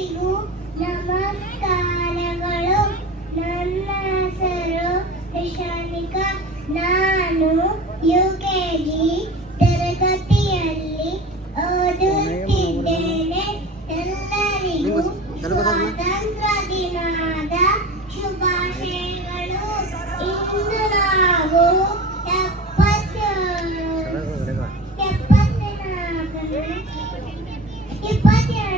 ಎಲ್ಲರಿಗೂ ನಮಸ್ಕಾರಗಳು. ನನ್ನ ಹೆಸರು ಯಶಾನಿಕಾ. ನಾನು ಯುಕೆಜಿ ತರಗತಿಯಲ್ಲಿ ಓದುತ್ತಿದ್ದೇನೆ. ಎಲ್ಲರಿಗೂ ಸ್ವಾತಂತ್ರ್ಯ ದಿನದ ಶುಭಾಶಯಗಳು. ಇಂದು ನಾವು 74